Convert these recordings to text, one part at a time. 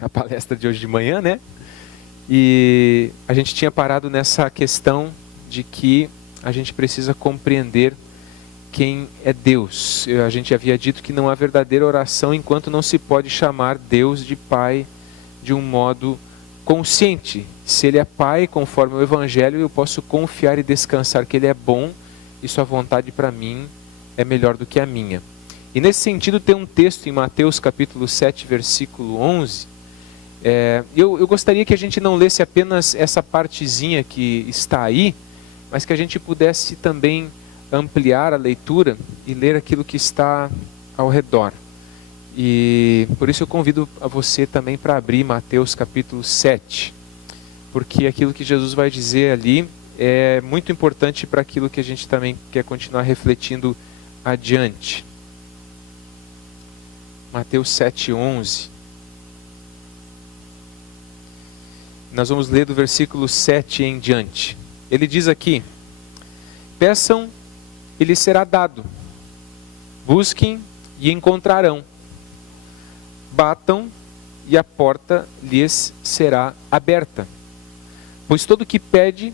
a palestra de hoje de manhã, né? E a gente tinha parado nessa questão de que a gente precisa compreender quem é Deus. A gente havia dito que não há verdadeira oração enquanto não se pode chamar Deus de Pai de um modo consciente. Se Ele é Pai, conforme o Evangelho, eu posso confiar e descansar que Ele é bom e Sua vontade para mim é melhor do que a minha. E nesse sentido tem um texto em Mateus capítulo 7, versículo 11. Eu gostaria que a gente não lesse apenas essa partezinha que está aí, mas que a gente pudesse também ampliar a leitura e ler aquilo que está ao redor. E por isso eu convido a você também para abrir Mateus capítulo 7, porque aquilo que Jesus vai dizer ali é muito importante para aquilo que a gente também quer continuar refletindo adiante. Mateus 7, 11. Nós vamos ler do versículo 7 em diante. Ele diz aqui: peçam e lhes será dado, busquem e encontrarão, batam e a porta lhes será aberta. Pois todo o que pede,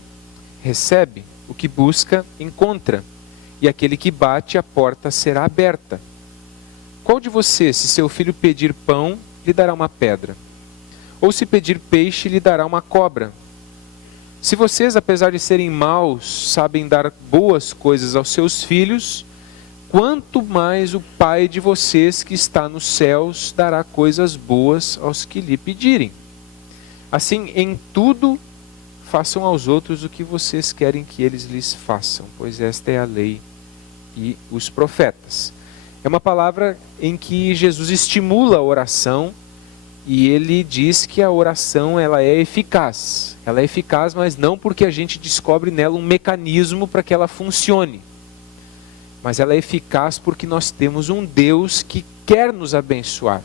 recebe, o que busca, encontra, e aquele que bate, a porta será aberta. Qual de vocês, se seu filho pedir pão, lhe dará uma pedra? Ou se pedir peixe, lhe dará uma cobra? Se vocês, apesar de serem maus, sabem dar boas coisas aos seus filhos, quanto mais o Pai de vocês que está nos céus dará coisas boas aos que lhe pedirem. Assim, em tudo, façam aos outros o que vocês querem que eles lhes façam, pois esta é a lei e os profetas. É uma palavra em que Jesus estimula a oração e ele diz que a oração ela é eficaz. Ela é eficaz, mas não porque a gente descobre nela um mecanismo para que ela funcione. Mas ela é eficaz porque nós temos um Deus que quer nos abençoar.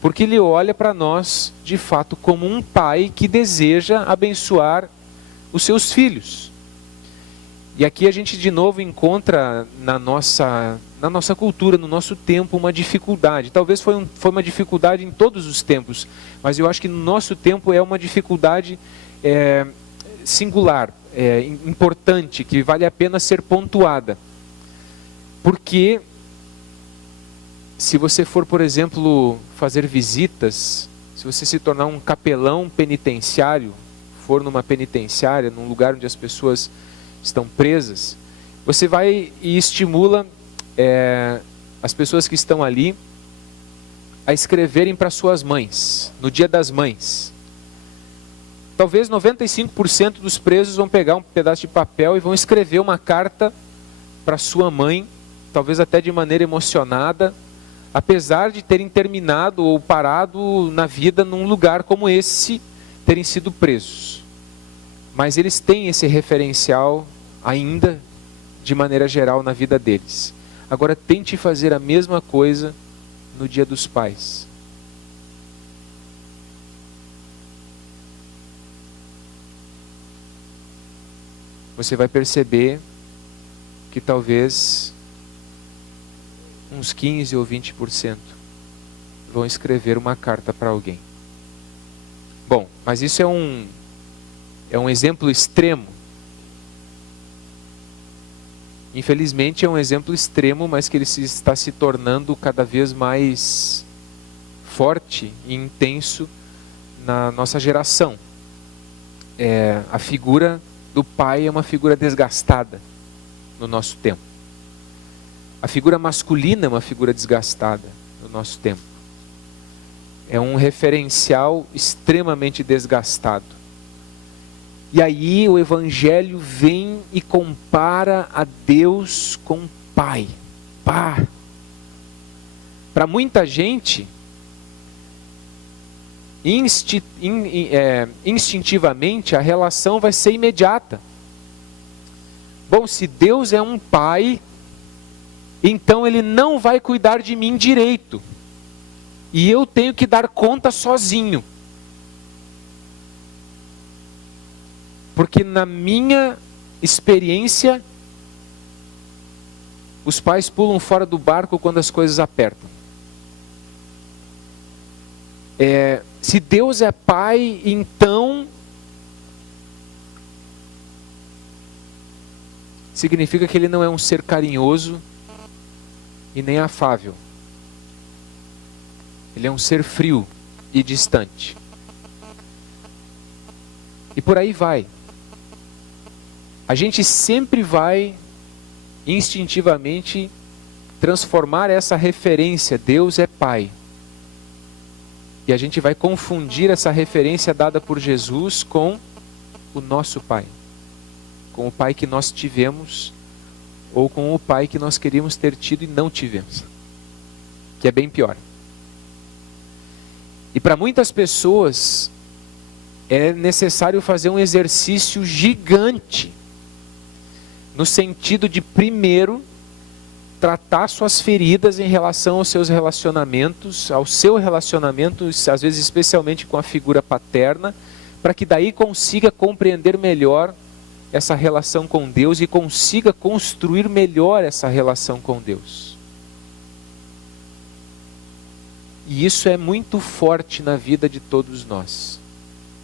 Porque Ele olha para nós, de fato, como um pai que deseja abençoar os seus filhos. E aqui a gente de novo encontra na nossa cultura, no nosso tempo, uma dificuldade. Talvez foi uma dificuldade em todos os tempos, mas eu acho que no nosso tempo é uma dificuldade singular, importante, que vale a pena ser pontuada. Porque se você for, por exemplo, fazer visitas, se você se tornar um capelão penitenciário, for numa penitenciária, num lugar onde as pessoas estão presas, você vai e estimula as pessoas que estão ali a escreverem para suas mães, no Dia das Mães. Talvez 95% dos presos vão pegar um pedaço de papel e vão escrever uma carta para sua mãe, talvez até de maneira emocionada, apesar de terem terminado ou parado na vida num lugar como esse, terem sido presos. Mas eles têm esse referencial ainda, de maneira geral, na vida deles. Agora tente fazer a mesma coisa no Dia dos Pais. Você vai perceber que talvez uns 15 ou 20% vão escrever uma carta para alguém. Bom, mas isso é um exemplo extremo. Infelizmente é um exemplo extremo, mas que ele está se tornando cada vez mais forte e intenso na nossa geração. A figura do pai é uma figura desgastada no nosso tempo. A figura masculina é uma figura desgastada no nosso tempo. É um referencial extremamente desgastado. E aí o Evangelho vem e compara a Deus com Pai. Pá! Para muita gente, instintivamente a relação vai ser imediata. Bom, se Deus é um Pai, então Ele não vai cuidar de mim direito. E eu tenho que dar conta sozinho. Porque na minha experiência, os pais pulam fora do barco quando as coisas apertam. Se Deus é Pai, então significa que Ele não é um ser carinhoso e nem afável. Ele é um ser frio e distante. E por aí vai. A gente sempre vai instintivamente transformar essa referência, Deus é Pai. E a gente vai confundir essa referência dada por Jesus com o nosso Pai. Com o Pai que nós tivemos, ou com o Pai que nós queríamos ter tido e não tivemos. Que é bem pior. E para muitas pessoas é necessário fazer um exercício gigante, no sentido de, primeiro, tratar suas feridas em relação aos seus relacionamentos, ao seu relacionamento, às vezes especialmente com a figura paterna, para que daí consiga compreender melhor essa relação com Deus e consiga construir melhor essa relação com Deus. E isso é muito forte na vida de todos nós.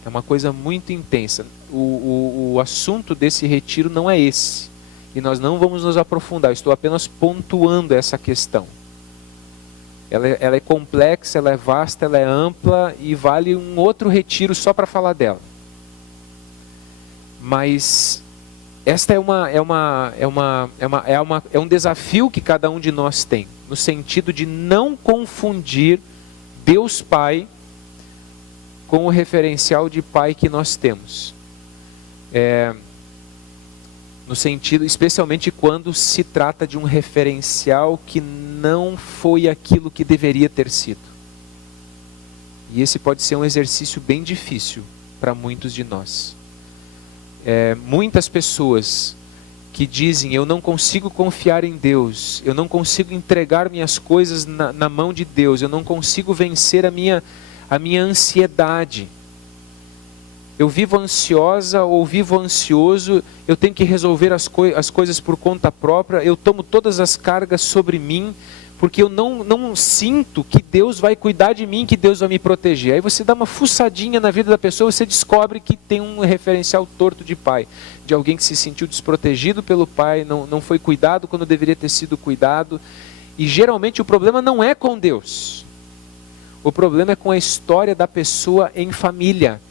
É uma coisa muito intensa. O assunto desse retiro não é esse. E nós não vamos nos aprofundar. Eu estou apenas pontuando essa questão. Ela é complexa, ela é vasta, ela é ampla e vale um outro retiro só para falar dela. Mas esta é um desafio que cada um de nós tem, no sentido de não confundir Deus Pai com o referencial de Pai que nós temos. No sentido, especialmente quando se trata de um referencial que não foi aquilo que deveria ter sido. E esse pode ser um exercício bem difícil para muitos de nós. Muitas pessoas que dizem, eu não consigo confiar em Deus, eu não consigo entregar minhas coisas na mão de Deus, eu não consigo vencer a minha ansiedade. Eu vivo ansiosa ou vivo ansioso, eu tenho que resolver as coisas por conta própria, eu tomo todas as cargas sobre mim, porque eu não sinto que Deus vai cuidar de mim, que Deus vai me proteger. Aí você dá uma fuçadinha na vida da pessoa, você descobre que tem um referencial torto de pai, de alguém que se sentiu desprotegido pelo pai, não foi cuidado quando deveria ter sido cuidado. E geralmente o problema não é com Deus, o problema é com a história da pessoa em família.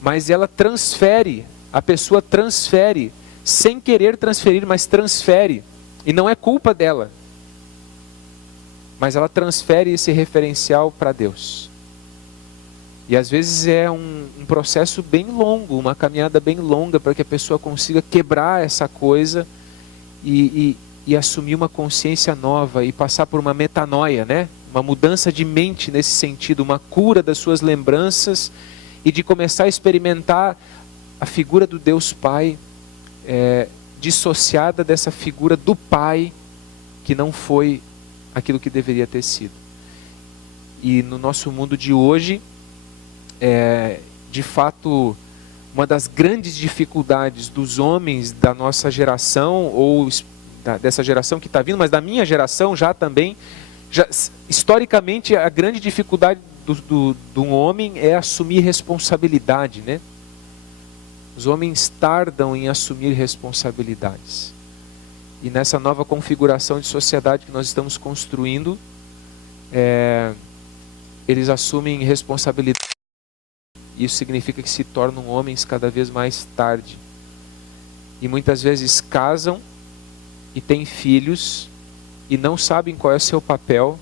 Mas a pessoa transfere, sem querer transferir, mas transfere, e não é culpa dela. Mas ela transfere esse referencial para Deus. E às vezes é um processo bem longo, uma caminhada bem longa, para que a pessoa consiga quebrar essa coisa e assumir uma consciência nova e passar por uma metanoia, né? Uma mudança de mente nesse sentido, uma cura das suas lembranças, e de começar a experimentar a figura do Deus Pai dissociada dessa figura do Pai que não foi aquilo que deveria ter sido. E no nosso mundo de hoje, de fato, uma das grandes dificuldades dos homens da nossa geração, ou dessa geração que está vindo, mas da minha geração já também, historicamente a grande dificuldade do homem é assumir responsabilidade, né? Os homens tardam em assumir responsabilidades. E nessa nova configuração de sociedade que nós estamos construindo, eles assumem responsabilidade. Isso significa que se tornam homens cada vez mais tarde. E muitas vezes casam e têm filhos e não sabem qual é o seu papel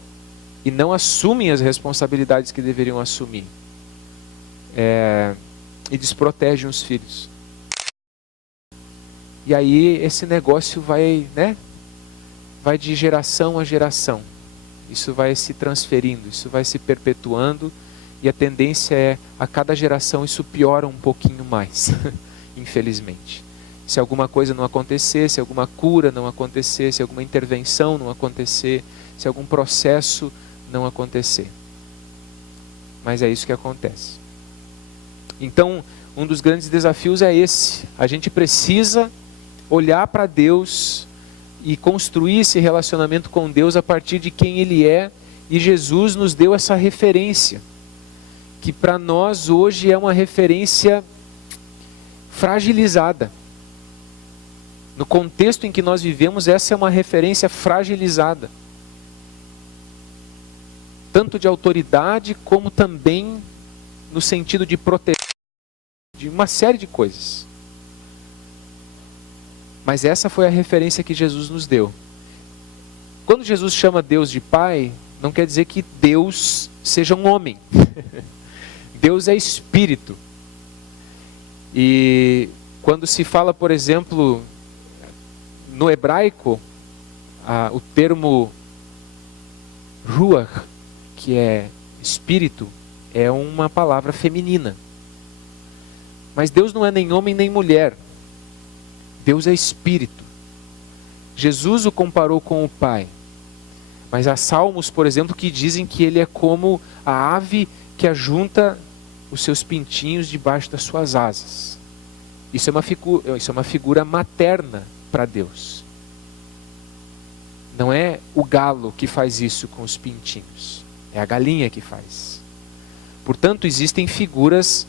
e não assumem as responsabilidades que deveriam assumir. E desprotegem os filhos. E aí esse negócio vai de geração a geração. Isso vai se transferindo, isso vai se perpetuando, e a tendência é, a cada geração isso piora um pouquinho mais, infelizmente. Se alguma coisa não acontecer, se alguma cura não acontecer, se alguma intervenção não acontecer, se algum processo não acontecer. Mas é isso que acontece. Então, um dos grandes desafios é esse. A gente precisa olhar para Deus e construir esse relacionamento com Deus a partir de quem Ele é E Jesus nos deu essa referência, que para nós hoje é uma referência fragilizada. No contexto em que nós vivemos, essa é uma referência fragilizada. Tanto de autoridade, como também no sentido de proteger, de uma série de coisas. Mas essa foi a referência que Jesus nos deu. Quando Jesus chama Deus de Pai, não quer dizer que Deus seja um homem. Deus é espírito. E quando se fala, por exemplo, no hebraico, o termo ruach, que é espírito, é uma palavra feminina. Mas Deus não é nem homem nem mulher. Deus é espírito. Jesus o comparou com o Pai. Mas há salmos, por exemplo, que dizem que ele é como a ave que ajunta os seus pintinhos debaixo das suas asas. Isso é uma figura materna para Deus. Não é o galo que faz isso com os pintinhos. É a galinha que faz. Portanto, existem figuras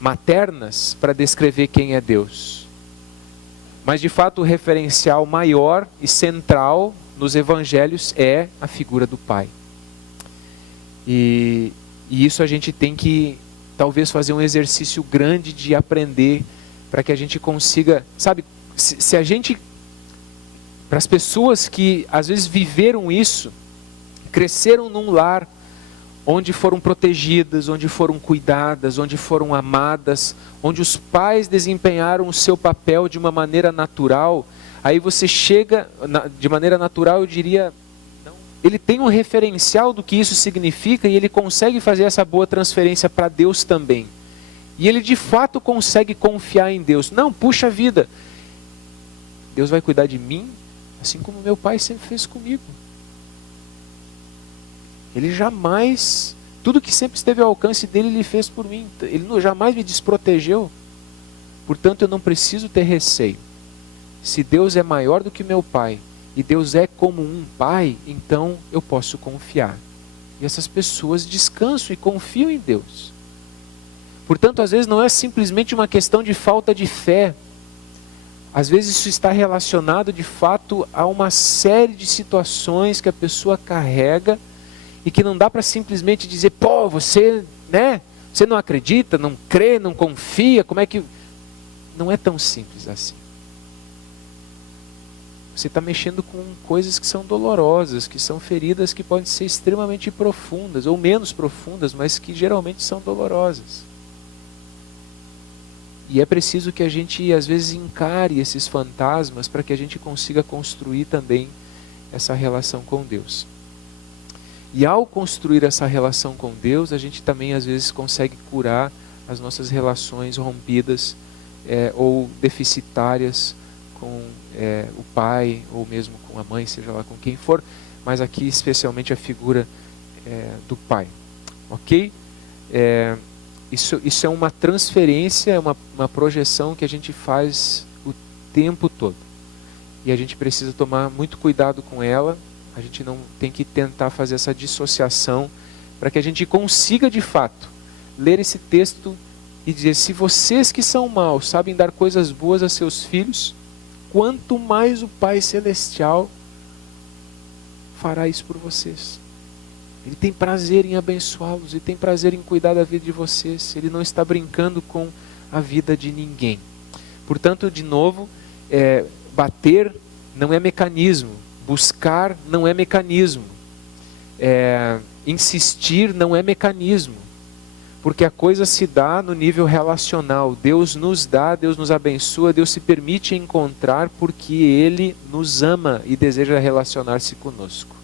maternas para descrever quem é Deus. Mas, de fato, o referencial maior e central nos evangelhos é a figura do Pai. E isso a gente tem que, talvez, fazer um exercício grande de aprender para que a gente consiga, sabe, se a gente, para as pessoas que às vezes viveram isso, cresceram num lar onde foram protegidas, onde foram cuidadas, onde foram amadas, onde os pais desempenharam o seu papel de uma maneira natural, aí você chega, de maneira natural eu diria, ele tem um referencial do que isso significa e ele consegue fazer essa boa transferência para Deus também. E ele de fato consegue confiar em Deus. Não, puxa vida, Deus vai cuidar de mim, assim como meu pai sempre fez comigo. Ele jamais, tudo que sempre esteve ao alcance dele, ele fez por mim. Ele jamais me desprotegeu. Portanto, eu não preciso ter receio. Se Deus é maior do que meu pai, e Deus é como um pai, então eu posso confiar. E essas pessoas descansam e confiam em Deus. Portanto, às vezes não é simplesmente uma questão de falta de fé. Às vezes isso está relacionado de fato a uma série de situações que a pessoa carrega e que não dá para simplesmente dizer, pô, você não acredita, não crê, não confia, como é que... Não é tão simples assim. Você está mexendo com coisas que são dolorosas, que são feridas que podem ser extremamente profundas, ou menos profundas, mas que geralmente são dolorosas. E é preciso que a gente, às vezes, encare esses fantasmas para que a gente consiga construir também essa relação com Deus. E ao construir essa relação com Deus, a gente também, às vezes, consegue curar as nossas relações rompidas ou deficitárias com o pai, ou mesmo com a mãe, seja lá com quem for, mas aqui especialmente a figura do pai. Ok? Isso é uma transferência, é uma projeção que a gente faz o tempo todo. E a gente precisa tomar muito cuidado com ela. A gente não tem que tentar fazer essa dissociação para que a gente consiga de fato ler esse texto e dizer, se vocês que são maus sabem dar coisas boas a seus filhos, quanto mais o Pai Celestial fará isso por vocês. Ele tem prazer em abençoá-los, Ele tem prazer em cuidar da vida de vocês. Ele não está brincando com a vida de ninguém. Portanto, de novo, bater não é mecanismo, buscar não é mecanismo, insistir não é mecanismo, porque a coisa se dá no nível relacional. Deus nos dá, Deus nos abençoa, Deus se permite encontrar porque Ele nos ama e deseja relacionar-se conosco.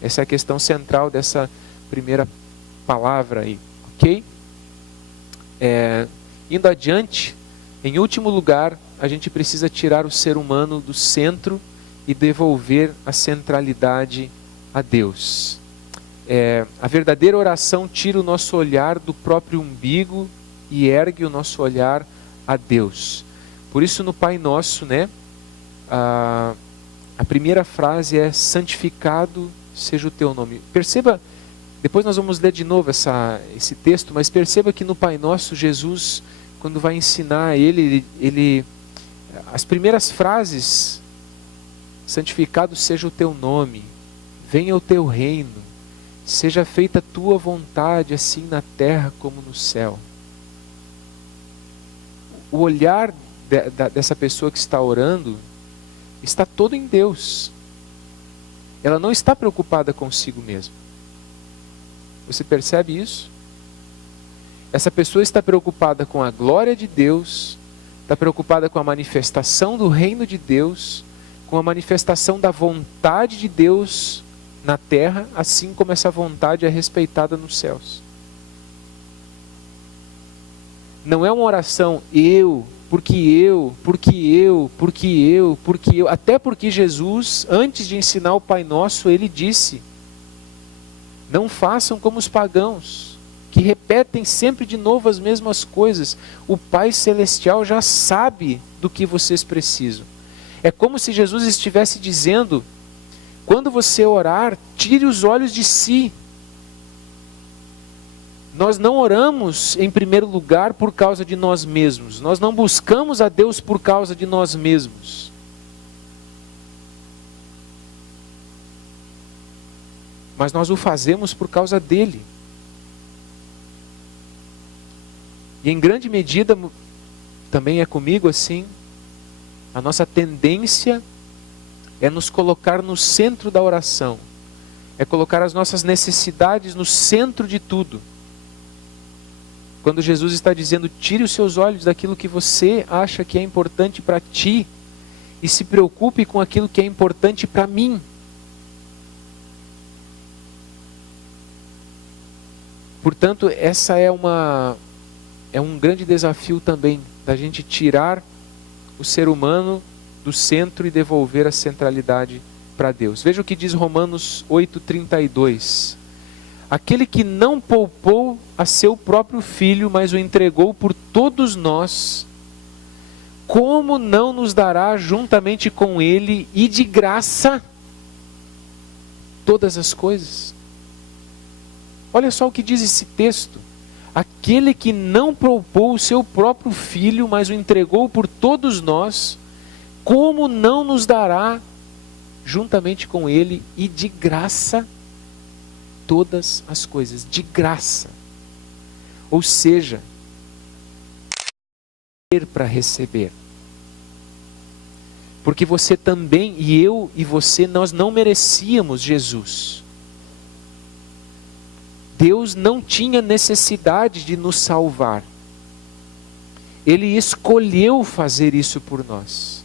Essa é a questão central dessa primeira palavra aí, ok? Indo adiante, em último lugar, a gente precisa tirar o ser humano do centro e devolver a centralidade a Deus. A verdadeira oração tira o nosso olhar do próprio umbigo e ergue o nosso olhar a Deus. Por isso no Pai Nosso, a primeira frase é: santificado seja o teu nome. Perceba, depois nós vamos ler de novo esse texto, mas perceba que no Pai Nosso, Jesus, quando vai ensinar as primeiras frases, santificado seja o teu nome, venha o teu reino, seja feita a tua vontade, assim na terra como no céu. O olhar dessa pessoa que está orando está todo em Deus. Ela não está preocupada consigo mesma. Você percebe isso? Essa pessoa está preocupada com a glória de Deus, está preocupada com a manifestação do reino de Deus, com a manifestação da vontade de Deus na terra, assim como essa vontade é respeitada nos céus. Não é uma oração porque eu, até porque Jesus, antes de ensinar o Pai Nosso, ele disse: não façam como os pagãos, que repetem sempre de novo as mesmas coisas. O Pai Celestial já sabe do que vocês precisam. É como se Jesus estivesse dizendo: quando você orar, tire os olhos de si. Nós não oramos em primeiro lugar por causa de nós mesmos. Nós não buscamos a Deus por causa de nós mesmos. Mas nós o fazemos por causa dele. E em grande medida, também é comigo assim, a nossa tendência é nos colocar no centro da oração. É colocar as nossas necessidades no centro de tudo. Quando Jesus está dizendo: tire os seus olhos daquilo que você acha que é importante para ti e se preocupe com aquilo que é importante para mim. Portanto, essa é um grande desafio também, da gente tirar o ser humano do centro e devolver a centralidade para Deus. Veja o que diz Romanos 8:32. Aquele que não poupou a seu próprio filho, mas o entregou por todos nós, como não nos dará juntamente com ele e de graça todas as coisas? Olha só o que diz esse texto. Aquele que não poupou o seu próprio filho, mas o entregou por todos nós, como não nos dará juntamente com ele e de graça todas as coisas? De graça. Ou seja, ter para receber. Porque você também, e eu e você, nós não merecíamos Jesus. Deus não tinha necessidade de nos salvar. Ele escolheu fazer isso por nós.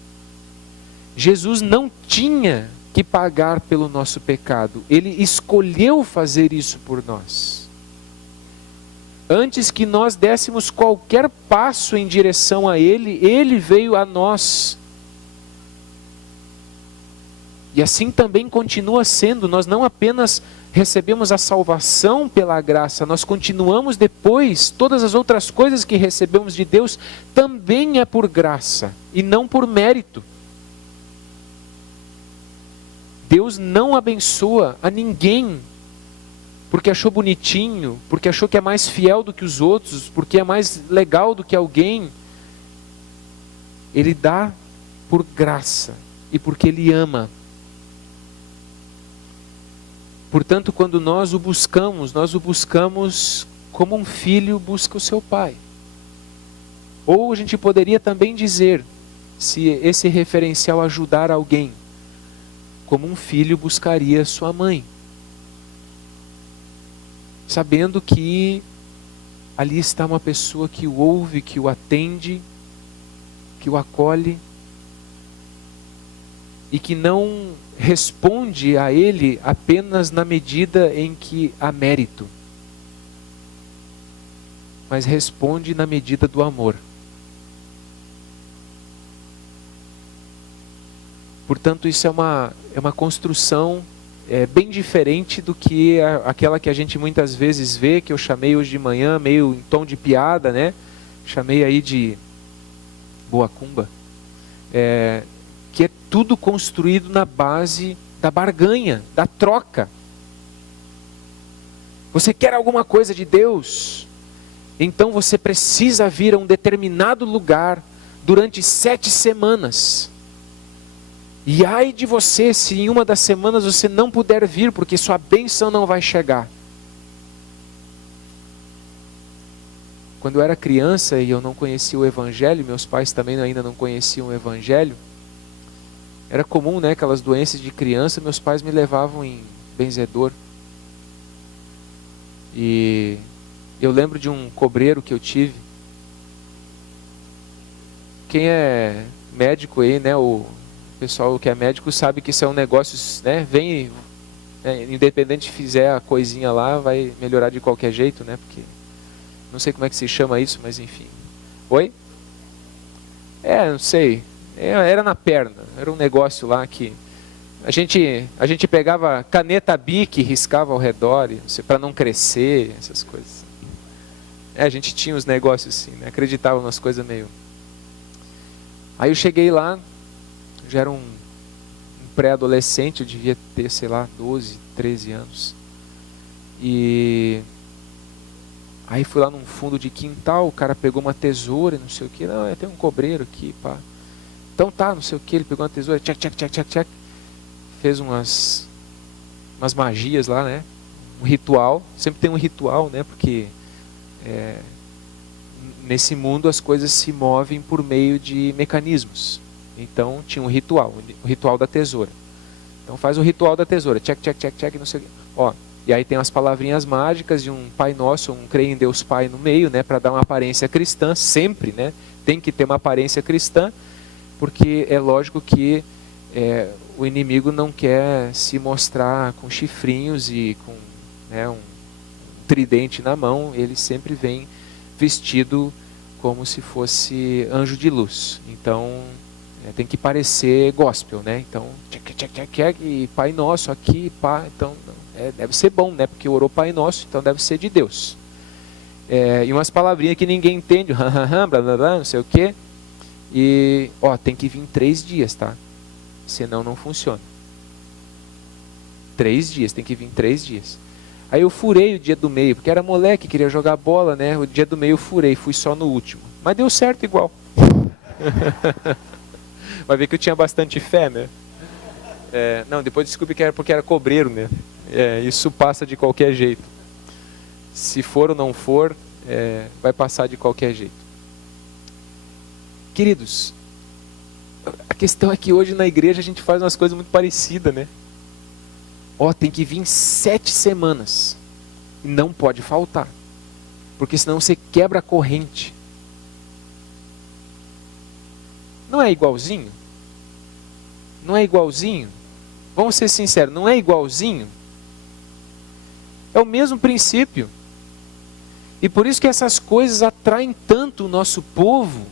Jesus não tinha que pagar pelo nosso pecado. Ele escolheu fazer isso por nós. Antes que nós dessemos qualquer passo em direção a Ele, Ele veio a nós. E assim também continua sendo. Nós não apenas recebemos a salvação pela graça, nós continuamos depois, todas as outras coisas que recebemos de Deus, também é por graça, e não por mérito. Deus não abençoa a ninguém, porque achou bonitinho, porque achou que é mais fiel do que os outros, porque é mais legal do que alguém. Ele dá por graça, e porque Ele ama. Portanto, quando nós o buscamos como um filho busca o seu pai. Ou a gente poderia também dizer, se esse referencial ajudar alguém, como um filho buscaria sua mãe. Sabendo que ali está uma pessoa que o ouve, que o atende, que o acolhe, e que não responde a ele apenas na medida em que há mérito, mas responde na medida do amor. Portanto, isso é uma construção bem diferente do que aquela que a gente muitas vezes vê, que eu chamei hoje de manhã, meio em tom de piada, né? Chamei aí de boacumba. Que é tudo construído na base da barganha, da troca. Você quer alguma coisa de Deus? Então você precisa vir a um determinado lugar durante 7 semanas. E ai de você se em uma das semanas você não puder vir, porque sua bênção não vai chegar. Quando eu era criança e eu não conhecia o Evangelho, meus pais também ainda não conheciam o Evangelho, era comum, né, aquelas doenças de criança, meus pais me levavam em benzedor. E eu lembro de um cobreiro que eu tive. Quem é médico aí, né, o pessoal que é médico sabe que isso é um negócio, né, independente se fizer a coisinha lá, vai melhorar de qualquer jeito, né, porque não sei como é que se chama isso, mas enfim. Oi? Não sei. Era na perna, era um negócio lá que a gente pegava caneta Bic e riscava ao redor, para não crescer, essas coisas. A gente tinha uns negócios assim, né, acreditava umas coisas meio... Aí eu cheguei lá, já era um pré-adolescente, eu devia ter, sei lá, 12, 13 anos. E aí fui lá num fundo de quintal, o cara pegou uma tesoura, não sei o que, não, tem um cobreiro aqui, pá. Então tá, não sei o que, ele pegou uma tesoura, tchac, tchac, tchac, tchac, tchac, fez umas magias lá, né? Um ritual, sempre tem um ritual, né? Porque nesse mundo as coisas se movem por meio de mecanismos. Então tinha um ritual, o ritual da tesoura. Então faz o ritual da tesoura, tchac, tchac, tchac, tchac, não sei o que. Ó, e aí tem as palavrinhas mágicas de um Pai Nosso, um creio em Deus Pai no meio, né? Para dar uma aparência cristã, sempre, né? Tem que ter uma aparência cristã, porque é lógico que o inimigo não quer se mostrar com chifrinhos e com, né, um tridente na mão, ele sempre vem vestido como se fosse anjo de luz. Então tem que parecer gospel, né? Então, e Pai Nosso aqui, pá, então deve ser bom, né? Porque orou Pai Nosso, então deve ser de Deus. E umas palavrinhas que ninguém entende, blá blá blá, não sei o que. E tem que vir 3 dias, tá? Senão não funciona. 3 dias, tem que vir 3 dias. Aí eu furei o dia do meio, porque era moleque, queria jogar bola, né? O dia do meio eu furei, fui só no último. Mas deu certo igual. Vai ver que eu tinha bastante fé, né? Não, depois desculpe que era porque era cobreiro, né? Isso passa de qualquer jeito. Se for ou não for, vai passar de qualquer jeito. Queridos, a questão é que hoje na igreja a gente faz umas coisas muito parecidas, né? Tem que vir 7 semanas. E não pode faltar. Porque senão você quebra a corrente. Não é igualzinho? Não é igualzinho? Vamos ser sinceros, não é igualzinho? É o mesmo princípio. E por isso que essas coisas atraem tanto o nosso povo,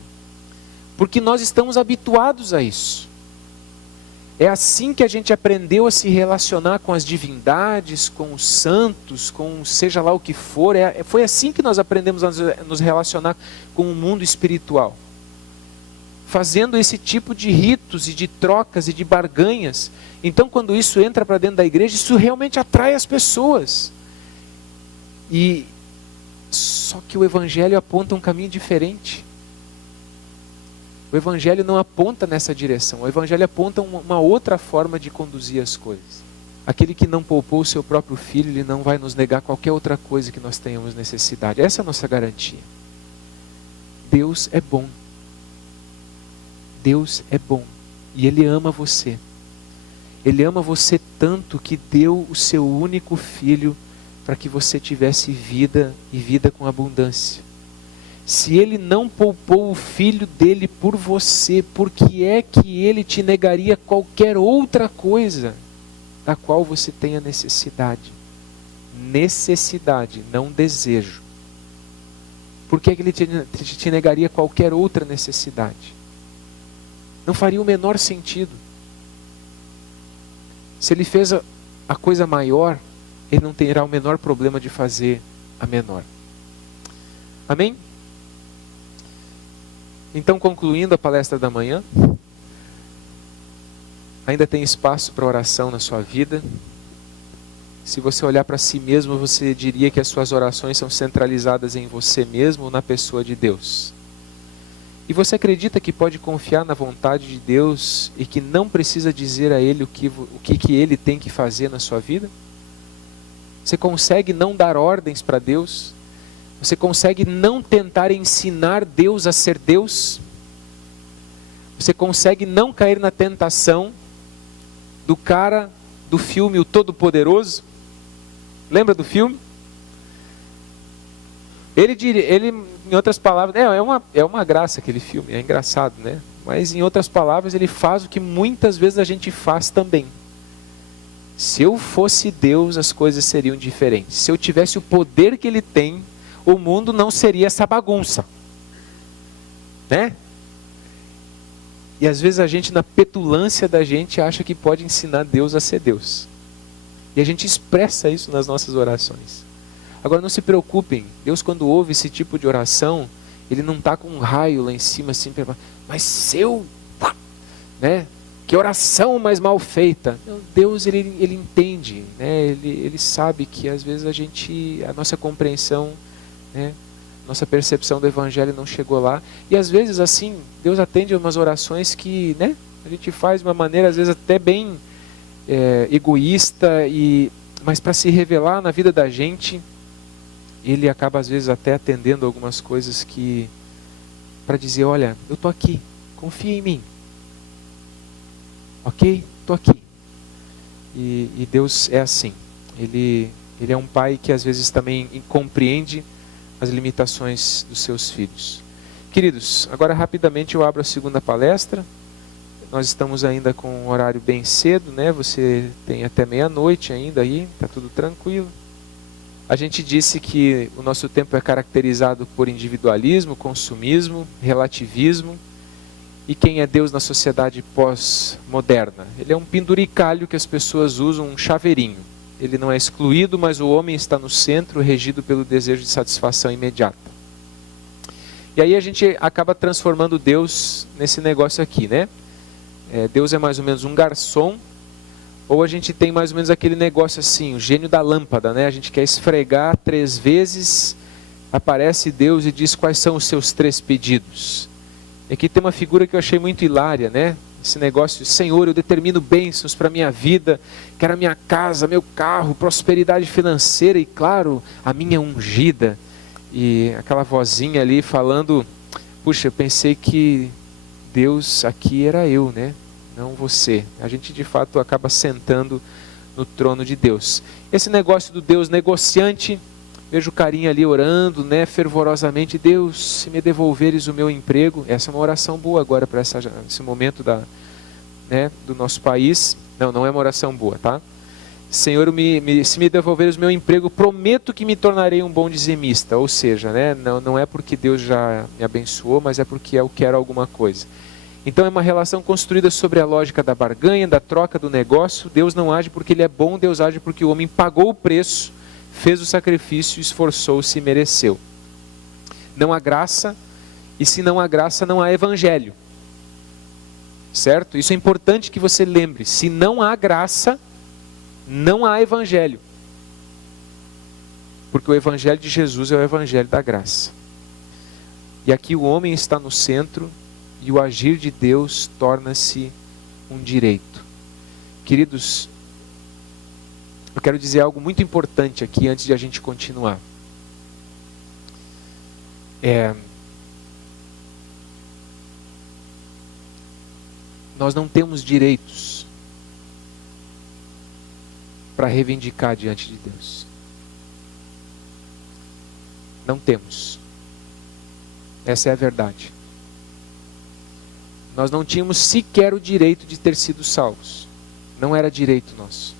porque nós estamos habituados a isso. É assim que a gente aprendeu a se relacionar com as divindades, com os santos, com seja lá o que for. Foi assim que nós aprendemos a nos relacionar com o mundo espiritual. Fazendo esse tipo de ritos e de trocas e de barganhas. Então quando isso entra para dentro da igreja, isso realmente atrai as pessoas. Só que o Evangelho aponta um caminho diferente. O Evangelho não aponta nessa direção. O Evangelho aponta uma outra forma de conduzir as coisas. Aquele que não poupou o seu próprio filho, ele não vai nos negar qualquer outra coisa que nós tenhamos necessidade. Essa é a nossa garantia. Deus é bom. Deus é bom. E Ele ama você. Ele ama você tanto que deu o seu único filho para que você tivesse vida e vida com abundância. Se Ele não poupou o filho dele por você, por que é que Ele te negaria qualquer outra coisa da qual você tenha necessidade? Necessidade, não desejo. Por que é que Ele te negaria qualquer outra necessidade? Não faria o menor sentido. Se Ele fez a coisa maior, Ele não terá o menor problema de fazer a menor. Amém? Então, concluindo a palestra da manhã, ainda tem espaço para oração na sua vida. Se você olhar para si mesmo, você diria que as suas orações são centralizadas em você mesmo ou na pessoa de Deus? E você acredita que pode confiar na vontade de Deus e que não precisa dizer a Ele o que Ele tem que fazer na sua vida? Você consegue não dar ordens para Deus? Você consegue não tentar ensinar Deus a ser Deus? Você consegue não cair na tentação do cara do filme O Todo-Poderoso? Lembra do filme? Ele, em outras palavras, é uma graça aquele filme, é engraçado, né? Mas em outras palavras, ele faz o que muitas vezes a gente faz também. Se eu fosse Deus, as coisas seriam diferentes. Se eu tivesse o poder que ele tem, o mundo não seria essa bagunça, né? E às vezes a gente, na petulância da gente, acha que pode ensinar Deus a ser Deus. E a gente expressa isso nas nossas orações. Agora não se preocupem, Deus quando ouve esse tipo de oração, Ele não está com um raio lá em cima assim, mas seu, né? Que oração mais mal feita. Não, Deus ele entende, né? Ele sabe que às vezes a nossa compreensão, né? Nossa percepção do Evangelho não chegou lá. E às vezes assim, Deus atende umas orações que, né? A gente faz de uma maneira às vezes até bem egoísta, mas para se revelar na vida da gente, Ele acaba às vezes até atendendo algumas coisas para dizer, olha, eu estou aqui, confia em mim. Ok? Estou aqui. E Deus é assim. Ele é um pai que às vezes também compreende as limitações dos seus filhos. Queridos, agora rapidamente eu abro a segunda palestra. Nós estamos ainda com um horário bem cedo, né? Você tem até meia-noite ainda aí, está tudo tranquilo. A gente disse que o nosso tempo é caracterizado por individualismo, consumismo, relativismo. E quem é Deus na sociedade pós-moderna? Ele é um penduricalho que as pessoas usam, um chaveirinho. Ele não é excluído, mas o homem está no centro, regido pelo desejo de satisfação imediata. E aí a gente acaba transformando Deus nesse negócio aqui, né? Deus é mais ou menos um garçom, ou a gente tem mais ou menos aquele negócio assim, o gênio da lâmpada, né? A gente quer esfregar 3 vezes, aparece Deus e diz quais são os seus 3 pedidos. E aqui tem uma figura que eu achei muito hilária, né? Esse negócio, Senhor, eu determino bênçãos para a minha vida, quero a minha casa, meu carro, prosperidade financeira e, claro, a minha ungida. E aquela vozinha ali falando, puxa, eu pensei que Deus aqui era eu, né? Não você. A gente de fato acaba sentando no trono de Deus. Esse negócio do Deus negociante, vejo o carinha ali orando, né, fervorosamente, Deus, se me devolveres o meu emprego. Essa é uma oração boa agora para esse momento do nosso país. Não é uma oração boa, tá? Senhor, se me devolveres o meu emprego, prometo que me tornarei um bom dizimista. Ou seja, né, não é porque Deus já me abençoou, mas é porque eu quero alguma coisa. Então é uma relação construída sobre a lógica da barganha, da troca do negócio. Deus não age porque Ele é bom, Deus age porque o homem pagou o preço, fez o sacrifício, esforçou-se e mereceu. Não há graça, e se não há graça, não há evangelho. Certo? Isso é importante que você lembre. Se não há graça, não há evangelho. Porque o evangelho de Jesus é o evangelho da graça. E aqui o homem está no centro, e o agir de Deus torna-se um direito. Queridos, eu quero dizer algo muito importante aqui antes de a gente continuar. Nós não temos direitos para reivindicar diante de Deus. Não temos. Essa é a verdade. Nós não tínhamos sequer o direito de ter sido salvos. Não era direito nosso.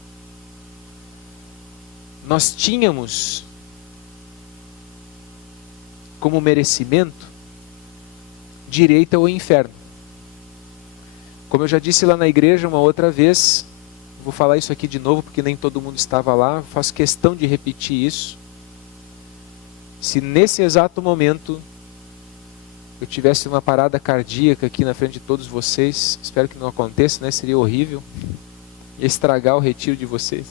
Nós tínhamos como merecimento direito ao inferno. Como eu já disse lá na igreja uma outra vez, vou falar isso aqui de novo porque nem todo mundo estava lá, faço questão de repetir isso. Se nesse exato momento eu tivesse uma parada cardíaca aqui na frente de todos vocês, espero que não aconteça, né? Seria horrível, ia estragar o retiro de vocês.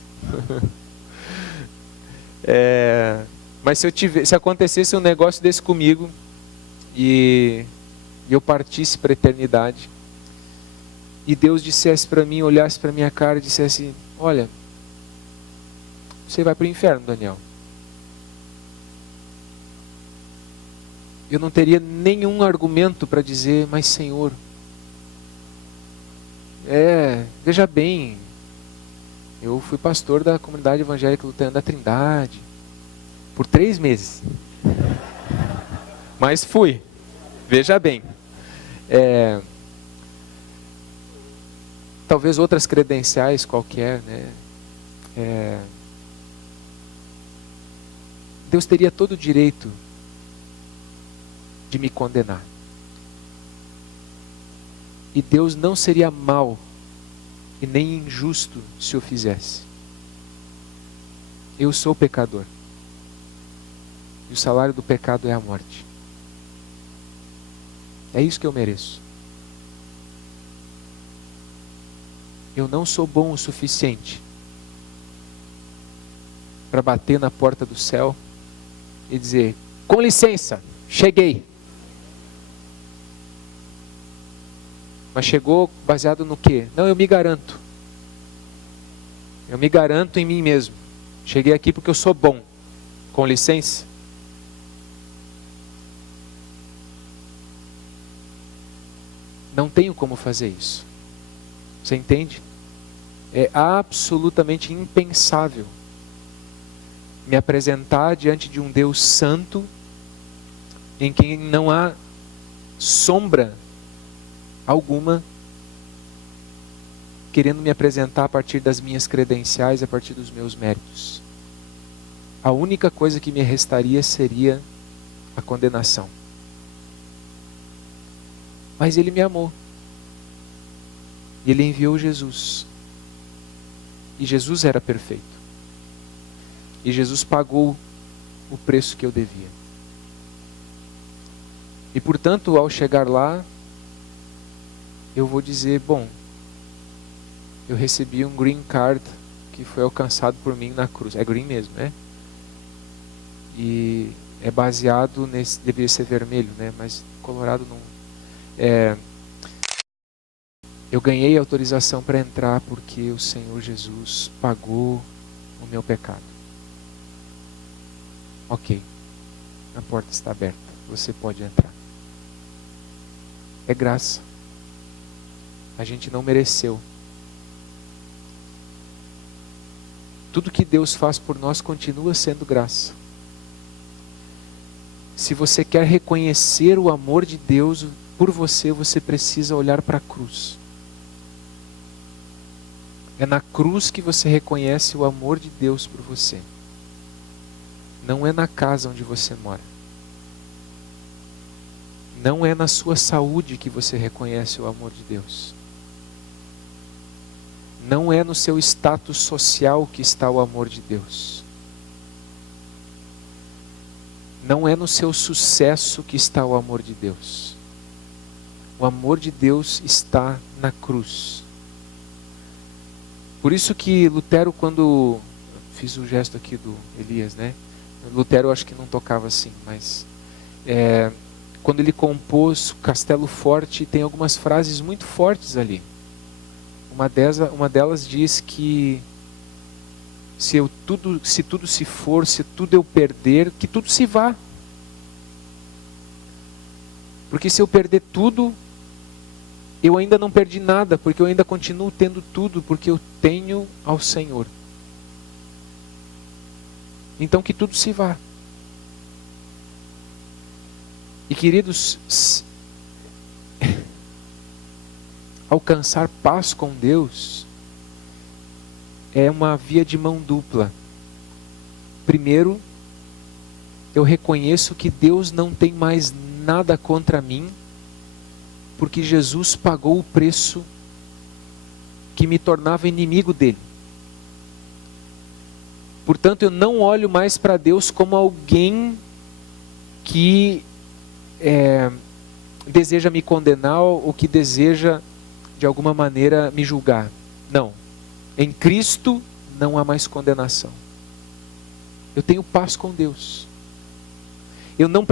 Mas se acontecesse um negócio desse comigo e eu partisse para a eternidade e Deus dissesse para mim, olhasse para minha cara e dissesse: olha, você vai para o inferno, Daniel. Eu não teria nenhum argumento para dizer: mas Senhor, veja bem, eu fui pastor da comunidade evangélica luterana da Trindade por 3 meses. Mas fui, veja bem. Talvez outras credenciais qualquer, né? Deus teria todo o direito de me condenar. E Deus não seria mau e nem injusto se o fizesse. Eu sou pecador. E o salário do pecado é a morte. É isso que eu mereço. Eu não sou bom o suficiente para bater na porta do céu e dizer: com licença, cheguei. Mas chegou baseado no quê? Não, eu me garanto. Eu me garanto em mim mesmo. Cheguei aqui porque eu sou bom. Com licença. Não tenho como fazer isso. Você entende? É absolutamente impensável me apresentar diante de um Deus santo em quem não há sombra alguma, querendo me apresentar a partir das minhas credenciais, a partir dos meus méritos. A única coisa que me restaria seria a condenação. Mas Ele me amou. E Ele enviou Jesus. E Jesus era perfeito. E Jesus pagou o preço que eu devia. E portanto, ao chegar lá, eu vou dizer: bom, eu recebi um green card que foi alcançado por mim na cruz. É green mesmo, né? E é baseado nesse, deveria ser vermelho, né? Mas colorado não. Eu ganhei autorização para entrar porque o Senhor Jesus pagou o meu pecado. Ok, a porta está aberta, você pode entrar. É graça. A gente não mereceu. Tudo que Deus faz por nós continua sendo graça. Se você quer reconhecer o amor de Deus por você, você precisa olhar para a cruz. É na cruz que você reconhece o amor de Deus por você. Não é na casa onde você mora. Não é na sua saúde que você reconhece o amor de Deus. Não é no seu status social que está o amor de Deus. Não é no seu sucesso que está o amor de Deus. O amor de Deus está na cruz. Por isso que Lutero, quando... Fiz o gesto aqui do Elias, né? Lutero eu acho que não tocava assim, mas... quando ele compôs Castelo Forte, tem algumas frases muito fortes ali. Uma delas diz que se tudo se for, se tudo eu perder, que tudo se vá. Porque se eu perder tudo, eu ainda não perdi nada, porque eu ainda continuo tendo tudo, porque eu tenho ao Senhor. Então que tudo se vá. E queridos, alcançar paz com Deus é uma via de mão dupla. Primeiro, eu reconheço que Deus não tem mais nada contra mim, porque Jesus pagou o preço que me tornava inimigo dele. Portanto, eu não olho mais para Deus como alguém que deseja me condenar ou que deseja de alguma maneira me julgar. Não. Em Cristo não há mais condenação. Eu tenho paz com Deus. Eu não preciso